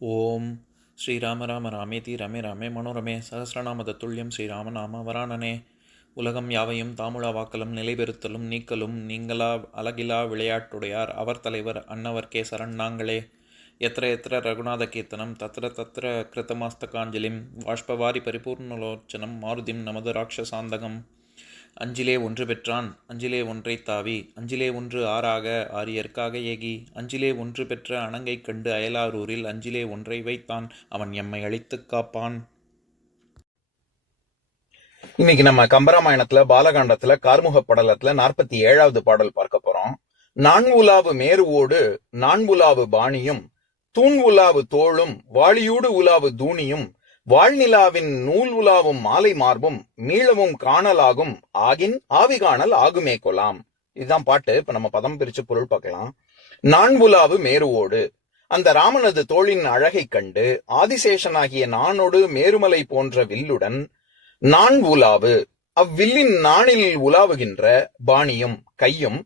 ஓம் ஸ்ரீராம ராம ராமேதி ரமே ராமே மனோரமே சகசிரநாம தத்துல்யம் ஸ்ரீராமநாம வராணனே. உலகம் யாவையும் தாமுலா வாக்கலும் நிலைபெறுத்தலும் நீக்கலும் நீங்களா அழகிலா விளையாட்டுடையார் அவர் தலைவர் அன்னவர் சரண் நாங்களே. எத்திர எத்திர ரகுநாத கீர்த்தனம் தத்திர தத்திர கிருத்தமாஸ்தகாஞ்சலிம் வாஷ்பவாரி பரிபூர்ணலோச்சனம் மாருதிம் நமது ராட்சசாந்தகம். அஞ்சிலே ஒன்று பெற்றான் அஞ்சிலே ஒன்றைத் தாவி அஞ்சிலே ஒன்று ஆறாக ஆரியர்க்காக ஏகி அஞ்சிலே ஒன்று பெற்ற அணங்கைக் கண்டு அயலாரூரில் அஞ்சிலே ஒன்றை வைத்தான் அவன் எம்மை அழித்துக் காப்பான். இன்னைக்கு நம்ம கம்பராமாயணத்துல பாலகாண்டத்துல கார்முக படலத்துல 47வது பாடல் பார்க்க போறோம். நான் உலாவு மேருவோடு நான் உலாவு பாணியும் தூண் உலாவு தோளும் வாளியூடு உலாவு தூணியும் வாழ்நிலாவின் நூல் உலாவும் மாலை மார்பும் மீளவும் காணலாகும் ஆகின் ஆவி காணல் ஆகுமே கொலாம். இதுதான் பாட்டு. இப்ப நம்ம பதம் பிரிச்சு பொருள் பார்க்கலாம். நான் உலாவு மேருவோடு, அந்த ராமனது தோளின் அழகை கண்டு ஆதிசேஷனாகிய நானோடு மேருமலை போன்ற வில்லுடன் நான் உலாவு, அவ்வில்லின் நாணில் உலாவுகின்ற பாணியும் கையும்,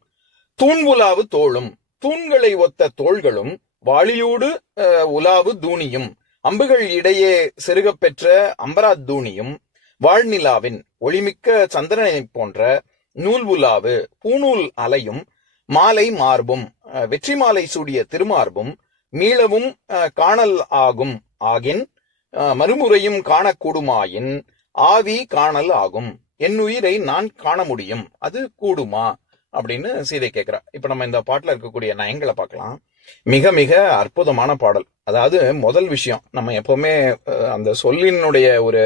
தூண் உலாவு தோளும், தூண்களை ஒத்த தோள்களும், வாளியூடு உலாவு தூணியும், அம்புகள் இடையே செருகப் பெற்ற அம்பராத் தூணியும், வாழ்நிலாவின் ஒளிமிக்க சந்திரனை போன்ற நூல் உலாவு பூநூல் அலையும், மாலை மார்பும் வெற்றி மாலை சூடிய திருமார்பும், மீளவும் காணல் ஆகும் ஆகின் மறுமுறையும் காணக்கூடுமாயின் ஆவி காணல் ஆகும். என் உயிரை நான் காண முடியும், அது கூடுமா அப்படின்னு சீதை கேட்கிறா. இப்ப நம்ம இந்த பாட்டுல இருக்கக்கூடிய நயங்களை பார்க்கலாம். மிக மிக அற்புதமான பாடல். அதாவது முதல் விஷயம், நம்ம எப்பவுமே அந்த சொல்லினுடைய ஒரு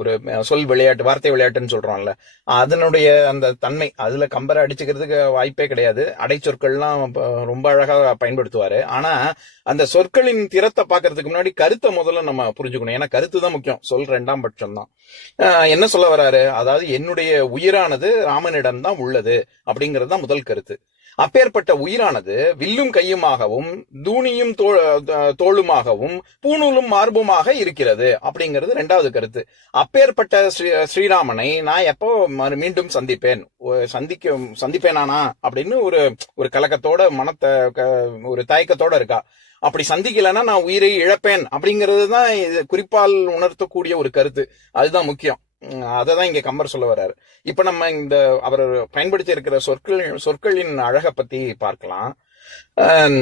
ஒரு சொல் விளையாட்டு, வார்த்தை விளையாட்டுன்னு சொல்றோம்ல, அதனுடைய அந்த தன்மை அதுல கம்பரை அடிச்சுக்கிறதுக்கு வாய்ப்பே கிடையாது. அடைச்சொற்கள்லாம் ரொம்ப அழகா பயன்படுத்துவாரு. ஆனா அந்த சொற்களின் திறத்தை பாக்குறதுக்கு முன்னாடி கருத்தை முதல்ல நம்ம புரிஞ்சுக்கணும். ஏன்னா கருத்து தான் முக்கியம், சொல் 2ஆம் பட்சம் தான். என்ன சொல்ல வராரு, அதாவது என்னுடைய உயிரானது ராமனிடம் தான் உள்ளது அப்படிங்கிறது தான் முதல் கருத்து. அப்பேற்பட்ட உயிரானது வில்லும் கையுமாகவும் தூணியும் தோளுமாகவும் பூணூலும் மார்புமாக இருக்கிறது அப்படிங்கிறது 2வது கருத்து. அப்பேற்பட்ட ஸ்ரீராமனை நான் எப்போ மீண்டும் சந்திப்பேனானா அப்படின்னு ஒரு கலக்கத்தோட மனத்தை ஒரு தயக்கத்தோட இருக்கா. அப்படி சந்திக்கலன்னா நான் உயிரை இழப்பேன் அப்படிங்கிறது தான் குறிப்பால் உணர்த்தக்கூடிய ஒரு கருத்து. அதுதான் முக்கியம். அததான் இங்க கம்பர் சொல்ல வர்றாரு. இப்ப நம்ம இந்த அவர் பயன்படுத்தி இருக்கிற சொற்களின் அழகை பத்தி பார்க்கலாம்.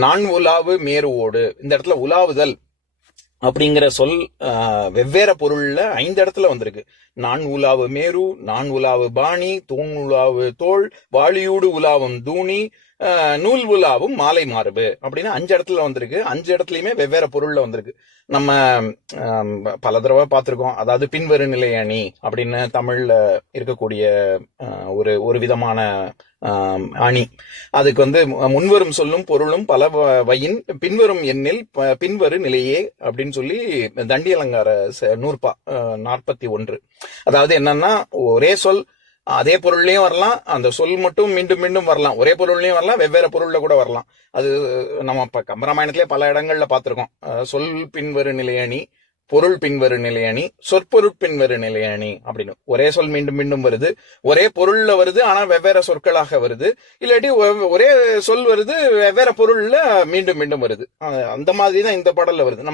நான் உலாவு மேருவோடு, இந்த இடத்துல உலாவுதல் அப்படிங்கிற சொல் வெவ்வேறு பொருள்ல 5 இடத்துல வந்திருக்கு. நான் உலாவு மேரு, நான் உலாவு பாணி, தூண் உலாவு தோள், வாளியூடு உலாவும் தூணி, நூல் உலாவும் மாலை மார்பு அப்படின்னு 5 இடத்துல வந்திருக்கு. 5 இடத்துலயுமே வெவ்வேறு பொருள்ல வந்திருக்கு. நம்ம பல தடவை பார்த்திருக்கோம். அதாவது பின்வரு நிலை அணி அப்படின்னு தமிழ்ல இருக்கக்கூடிய ஒரு விதமான அணி. அதுக்கு முன்வரும் சொல்லும் பொருளும் பல வயின் பின்வரும் எண்ணில் பின்வரு நிலையே அப்படின்னு சொல்லி தண்டி அலங்கார நூற்பா 41. அதாவது என்னன்னா, ஒரே சொல் அதே பொருள்லயும் வரலாம், அந்த சொல் மட்டும் மீண்டும் மீண்டும் வரலாம், ஒரே பொருள்லயும் வரலாம், வெவ்வேறு பொருள்ல கூட வரலாம். அது நம்ம இப்ப கம்பராமாயணத்திலே பல இடங்கள்ல பார்த்திருக்கோம். சொல் பின்வரு நிலையணி, பொருள் பின்வரு நிலையணி, சொற்பொருள் பின்வரு நிலையணி அப்படின்னு ஒரே சொல் மீண்டும் மீண்டும் வருது, ஒரே பொருள்ல வருது, ஆனா வெவ்வேறு சொற்களாக வருது. இல்லாட்டி ஒரே சொல் வருது, வெவ்வேறு பொருள்ல மீண்டும் மீண்டும் வருது. அந்த மாதிரிதான் இந்த பாடல்ல வருது.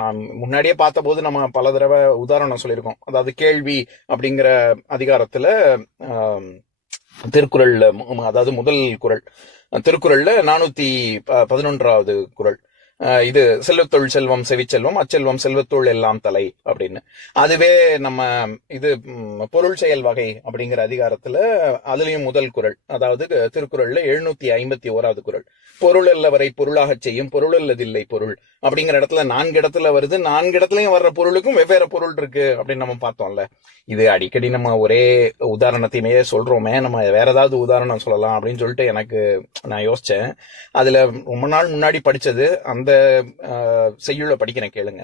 நான் முன்னாடியே பார்த்த போது நம்ம பல தடவை உதாரணம் சொல்லியிருக்கோம். அதாவது கேள்வி அப்படிங்கிற அதிகாரத்துல திருக்குறள்ல, அதாவது முதல் குறள் திருக்குறள்ல 411வது குறள், இது செல்வத்தொள் செல்வம் செவிச்செல்வம் அச்செல்வம் செல்வத்தொள் எல்லாம் தலை அப்படின்னு. அதுவே நம்ம இது பொருள் செயல் வகை அப்படிங்கிற அதிகாரத்துல அதுலயும் முதல் குறள், அதாவது திருக்குறள்ல 751வது குறள், பொருள் அல்லவரை பொருளாக செய்யும் பொருள் அல்லதில்லை பொருள் அப்படிங்கிற இடத்துல 4 இடத்துல வருது. 4 இடத்துலயும் வர்ற பொருளுக்கும் வெவ்வேறு பொருள் இருக்கு அப்படின்னு நம்ம பார்த்தோம்ல. இது அடிக்கடி நம்ம ஒரே உதாரணத்தையுமே சொல்றோமே, நம்ம வேற ஏதாவது உதாரணம் சொல்லலாம் அப்படின்னு சொல்லிட்டு நான் யோசிச்சேன். அதுல ரொம்ப நாள் முன்னாடி படிச்சது அந்த செய்யுள படிக்கிறேன், கேளுங்க.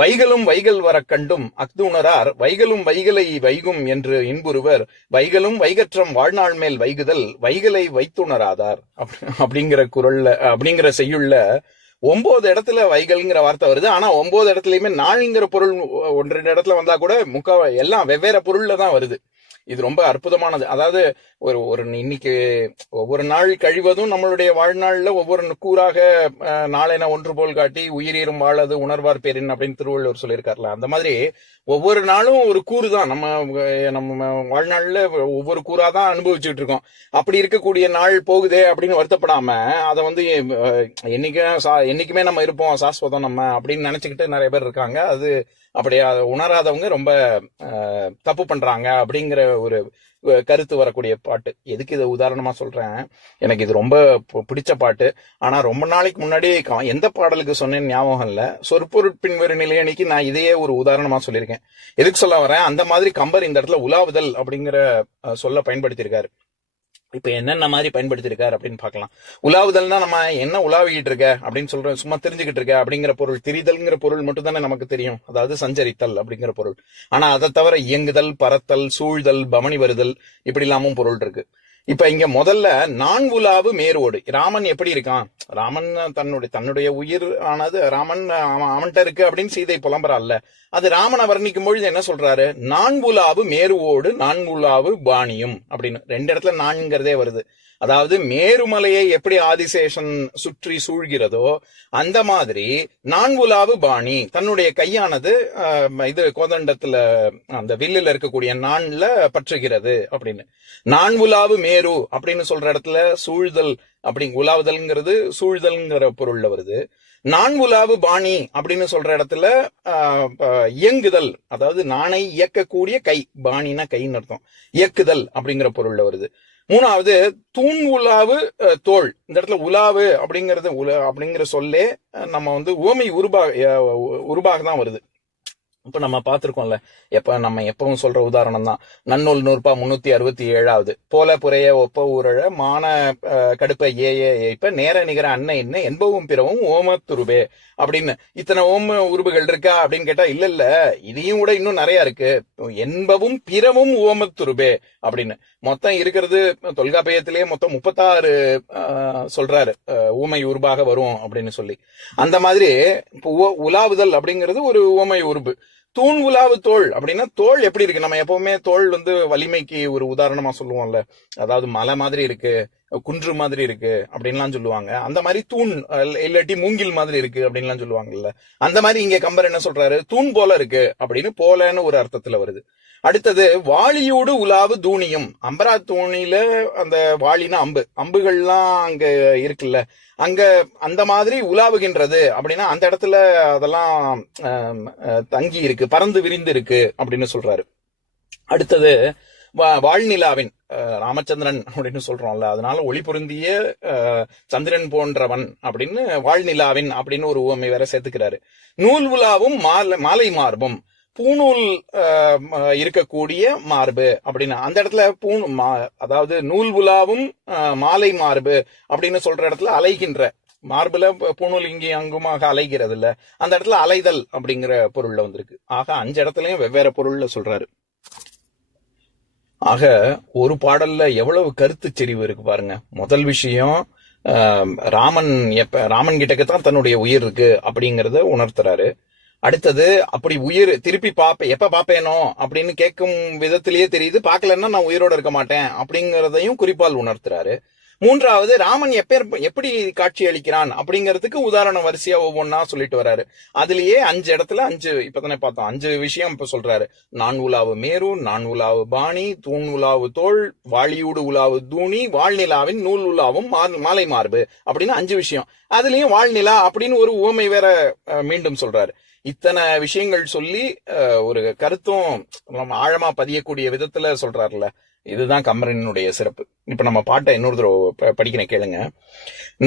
வைகளும் வைகள் வர கண்டும் அக்துணரார் வைகளும் வைகளை வைகும் என்று இன்புறுவர், வைகளும் வைகற்றம் வாழ்நாள் மேல் வைகுதல் வைகளை வைத்துணராதார் அப்படிங்கிற செய்யுள்ள 9 இடத்துல வைகள்ங்கிற வார்த்தை வருது. ஆனா 9 இடத்துலயுமே நாள்ங்கிற பொருள் 1-2 இடத்துல வந்தா கூட எல்லாம் வெவ்வேறு பொருள்ல தான் வருது. இது ரொம்ப அற்புதமானது. அதாவது ஒரு ஒரு இன்னைக்கு ஒவ்வொரு நாள் கழிவதும் நம்மளுடைய வாழ்நாள்ல ஒவ்வொரு கூறாக நாளென ஒன்று போல் காட்டி உயிரீரும் வாழது உணர்வார் பேரின் அப்படின்னு திருவள்ளுவர் சொல்லியிருக்காருல, அந்த மாதிரி ஒவ்வொரு நாளும் ஒரு கூறு தான். நம்ம வாழ்நாள்ல ஒவ்வொரு கூறா தான் அனுபவிச்சுட்டு இருக்கோம். அப்படி இருக்கக்கூடிய நாள் போகுதே அப்படின்னு வருத்தப்படாம அதை வந்து என்னைக்குமே நம்ம இருப்போம், சாஸ்வதம் நம்ம அப்படின்னு நினைச்சுக்கிட்டு நிறைய பேர் இருக்காங்க. அது அப்படியே அதை உணராதவங்க ரொம்ப தப்பு பண்றாங்க அப்படிங்கிற ஒரு கருத்து வரக்கூடிய பாட்டு. எதுக்கு இதை உதாரணமா சொல்றேன், எனக்கு இது ரொம்ப பிடிச்ச பாட்டு. ஆனா ரொம்ப நாளைக்கு முன்னாடி எந்த பாடலுக்கு சொன்னேன்னு ஞாபகம் இல்ல. சொற்பொருட்பின்வரு நிலையணிக்கு நான் இதையே ஒரு உதாரணமா சொல்லியிருக்கேன். எதுக்கு சொல்ல வரேன், அந்த மாதிரி கம்பர் இந்த இடத்துல உலாவுதல் அப்படிங்கிற சொல்ல பயன்படுத்தியிருக்காரு. இப்ப என்னென்ன மாதிரி பயன்படுத்திருக்காரு அப்படின்னு பார்க்கலாம். உலாவுதல்னா நம்ம என்ன உலாவிக்கிட்டு இருக்க அப்படின்னு சொல்றோம், சும்மா தெரிஞ்சுக்கிட்டு இருக்க அப்படிங்கிற பொருள். திரிதல்ங்கிற பொருள் மட்டும் தானே நமக்கு தெரியும், அதாவது சஞ்சரித்தல் அப்படிங்கிற பொருள். ஆனா அதை தவிர இயங்குதல், பறத்தல், சூழ்தல், பவனி வருதல் இப்படி இல்லாமும் பொருள் இருக்கு. இப்ப இங்க முதல்ல நான் உலாவு மேரோடு. ராமன் எப்படி இருக்கான், ராமன் தன்னுடைய உயிர் ஆனது ராமன் அவன்கிட்ட இருக்கு அப்படின்னு சீதை புலம்புறாள்ல, அது ராமனை வர்ணிக்கும் பொழுது என்ன சொல்றாரு, நான் உலாவு மேருவோடு நான் உலாவு பாணியும் அப்படின்னு. ரெண்டு இடத்துல நான்கிறதே வருது. அதாவது மேருமலையை எப்படி ஆதிசேஷன் சுற்றி சூழ்கிறதோ அந்த மாதிரி நான் உலாவு பாணி, தன்னுடைய கையானது இது கோதண்டத்துல அந்த வில்லுல இருக்கக்கூடிய நான்ல பற்றுகிறது அப்படின்னு. நான் உலாவு மேரு அப்படின்னு சொல்ற இடத்துல சூழ்தல் அப்படி, உலாவுதல்ங்கிறது சூழ்தல்ங்கிற பொருள்ல வருது. நான் உலாவு பாணி அப்படின்னு சொல்ற இடத்துல இயங்குதல், அதாவது நானை இயக்கக்கூடிய கை, பாணினா கைன்னு அர்த்தம், இயக்குதல் அப்படிங்கிற பொருள்ல வருது. மூணாவது தூண் உலாவு தோல். இந்த இடத்துல உலாவு அப்படிங்கிற சொல்லே நம்ம வந்து உவமை உருபாக தான் வருது. இப்ப நம்ம பார்த்திருக்கோம்ல, நம்ம எப்பவும் சொல்ற உதாரணம் தான் நன்னூல் 367 போல புறைய ஒப்ப ஊரழ மான கடுப்ப இப்ப நேர நிகர அன்ன என்ன என்பவும் பிறவும் ஓமத்துருபே அப்படின்னு. இத்தனை ஓம உருபுகள் இருக்கா அப்படின்னு கேட்டா இல்ல, இதையும் கூட இன்னும் நிறைய இருக்கு. என்பவும் பிறவும் ஓமத்துருபே அப்படின்னு மொத்தம் இருக்கிறது. தொல்காப்பியத்திலேயே மொத்தம் 36 சொல்றாரு ஊமை உருபாக வரும் அப்படின்னு சொல்லி. அந்த மாதிரி உலாவுதல் அப்படிங்கிறது ஒரு ஊமை உருபு. தூண் உலாவு தோல் அப்படின்னா தோல் எப்படி இருக்கு, நம்ம எப்பவுமே தோல் வந்து வலிமைக்கு ஒரு உதாரணமா சொல்லுவோம்ல, அதாவது மலை மாதிரி இருக்கு, குன்று மாதிரி இருக்கு அப்படின்லாம் சொல்லுவாங்க. அந்த மாதிரி தூண் இல்லாட்டி மூங்கில் மாதிரி இருக்கு அப்படின்லாம் சொல்லுவாங்கல்ல, அந்த மாதிரி இங்க கம்பர் என்ன சொல்றாரு, தூண் போல இருக்கு அப்படின்னு போலன்னு ஒரு அர்த்தத்துல வருது. அடுத்தது வாளியோடு உலாவு தூணியும். அம்பரா தூணில அந்த வாளினா அம்புகள்லாம் அங்க இருக்குல்ல, அங்க அந்த மாதிரி உலாவுகின்றது அப்படின்னா அந்த இடத்துல அதெல்லாம் தங்கி இருக்கு, பறந்து விரிந்து இருக்கு அப்படின்னு சொல்றாரு. அடுத்தது வாழ்நிலாவின், ராமச்சந்திரன் அப்படின்னு சொல்றோம்ல, அதனால ஒளி பொருந்திய சந்திரன் போன்றவன் அப்படின்னு வாழ்நிலாவின் அப்படின்னு ஒரு உவமை வேற சேர்த்துக்கிறாரு. நூல் உலாவும் மாலை மார்பும், பூநூல் இருக்கக்கூடிய மார்பு அப்படின்னு அந்த இடத்துல அதாவது நூல் உலாவும் மாலை மார்பு அப்படின்னு சொல்ற இடத்துல அலைகின்ற, மார்புல பூநூல் இங்கேயும் அங்குமாக அலைகிறது இல்ல, அந்த இடத்துல அலைதல் அப்படிங்கிற பொருள்ல வந்திருக்கு. ஆக 5 இடத்துலயும் வெவ்வேறு பொருள்ல சொல்றாரு. ஆக ஒரு பாடல்ல எவ்வளவு கருத்து செறிவு இருக்கு பாருங்க. முதல் விஷயம், ராமன் கிட்டக்கத்தான் தன்னுடைய உயிர் இருக்கு அப்படிங்கறத உணர்த்துறாரு. அடுத்தது அப்படி உயிர் திருப்பி எப்ப பாப்பேனோ அப்படின்னு கேட்கும் விதத்திலேயே தெரியுது, பாக்கலன்னா நான் உயிரோட இருக்க மாட்டேன் அப்படிங்கறதையும் குறிப்பால் உணர்த்துறாரு. மூன்றாவது, ராமன் எப்படி காட்சி அளிக்கிறான் அப்படிங்கிறதுக்கு உதாரணம் வரிசையா ஒவ்வொன்னா சொல்லிட்டு வர்றாரு. அதுலயே 5 இடத்துல 5 இப்பதானே பார்த்தோம், 5 விஷயம் இப்ப சொல்றாரு. நான் உலாவு மேரு, நான் உலாவு பாணி, தூண் உலாவு தோல், வாளியூடு உலாவு தூணி, வாழ்நிலாவின் நூல் உலாவும் மாலை மார்பு அப்படின்னு 5 விஷயம். அதுலயும் வாழ்நிலா அப்படின்னு ஒரு உவமை வேற மீண்டும் சொல்றாரு. இத்தனை விஷயங்கள் சொல்லி ஒரு கருத்தும் நம்ம ஆழமா பதியக்கூடிய விதத்துல சொல்றாருல, இதுதான் கம்பரனுடைய சிறப்பு. இப்ப நம்ம பாட்டை இன்னொரு தடவை படிக்கிறேன் கேளுங்க.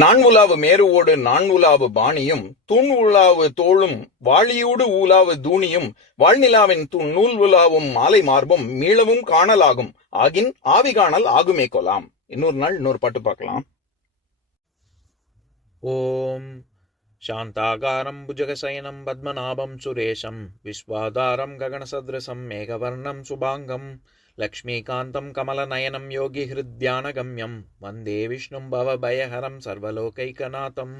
நான் உலாவு மேருவோடு நான் உலாவு பாணியும், தூண் உலாவு தோளும், வாளியூடு உலாவு தூணியும், வாழ்நிலாவின் நூல் உலாவும் மாலை மார்பும் மீளவும் காணலாகும், ஆகின் ஆவி காணல் ஆகுமே கொலாம். இன்னொரு நாள் இன்னொரு பாட்டு பார்க்கலாம். ஓம் शान्ताकारं भुजगशयनं पद्मनाभं सुरेशं विश्वाधारं गगनसदृशं मेघवर्णं शुभाङ्गं लक्ष्मीकान्तं कमलनयनं योगिहृद्यानगम्यं वन्दे विष्णुं भवभयहरं सर्वलोकैकनाथम्.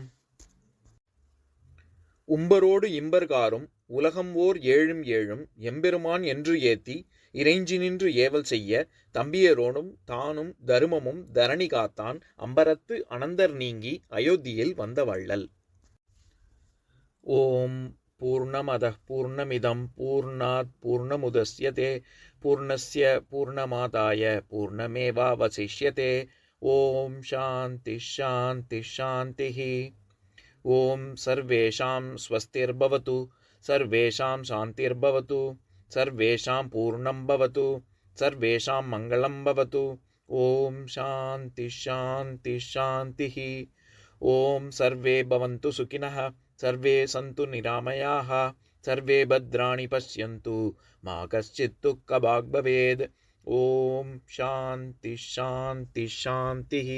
உம்பரோடு இம்பர்காரும் உலகம் ஓர் ஏழும் ஏழும் எம்பெருமான் என்று ஏத்தி இறைஞ்சி நின்று ஏவல் செய்ய தம்பியரோடும் தானும் தருமமும் தரணி காத்தான் அம்பரத்து அனந்தர் நீங்கி அயோத்தியில் வந்த வள்ளல். ஓம் பூர்ணமதః பூர்ணமிதம் பூர்ணாத் பூர்ணமுதஸ்யதே பூர்ணஸ்ய பூர்ணமாதாய பூர்ணமேவாவசிஷ்யதே. ஓம் சாந்தி சாந்தி சாந்திः. ஓம் சர்வேஷாம் ஸ்வஸ்திர்பவது சர்வேஷாம் சாந்திர்பவது சர்வேஷாம் பூர்ணம் பவது சர்வேஷாம் மங்களம் பவது. ஓம் சாந்தி சாந்தி சாந்திः. ஓம் சர்வே பவந்து சுகினः சர்வே சந்து நிராமயாः சர்வே பத்ராணி பஷ்யந்து மா கஷ்சித் துக்கபாக் பவேத். ஓம் சாந்தி சாந்தி சாந்திः.